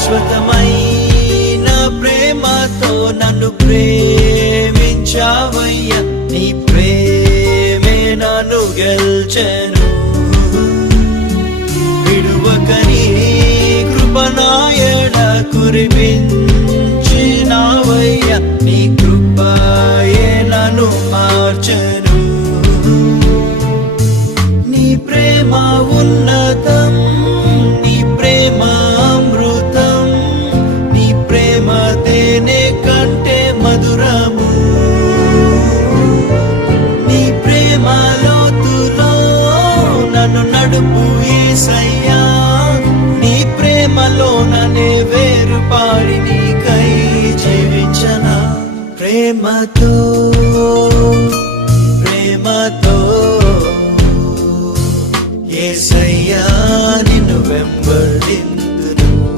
శాశ్వతమైన ప్రేమతో నన్ను ప్రేమించావయ్యా, నీ ప్రేమే నన్ను గెల్చెను. విడువక నీ కృపనాయడ కురిపించినావయ్యా, నీ కృపయే నన్ను మార్చెను. నీ ప్రేమ ఉన్నతం, నీ ప్రేమ అమృతం, నీ ప్రేమ తేనె కంటే మధురము. నీ ప్రేమ లోతులో నన్ను నడుపు యేసయ్యా, నీ ప్రేమలో నన్నే వేరుపాడి నీకై జీవించనా. ప్రేమతో ప్రేమతో యేసయ్యా నిన్ను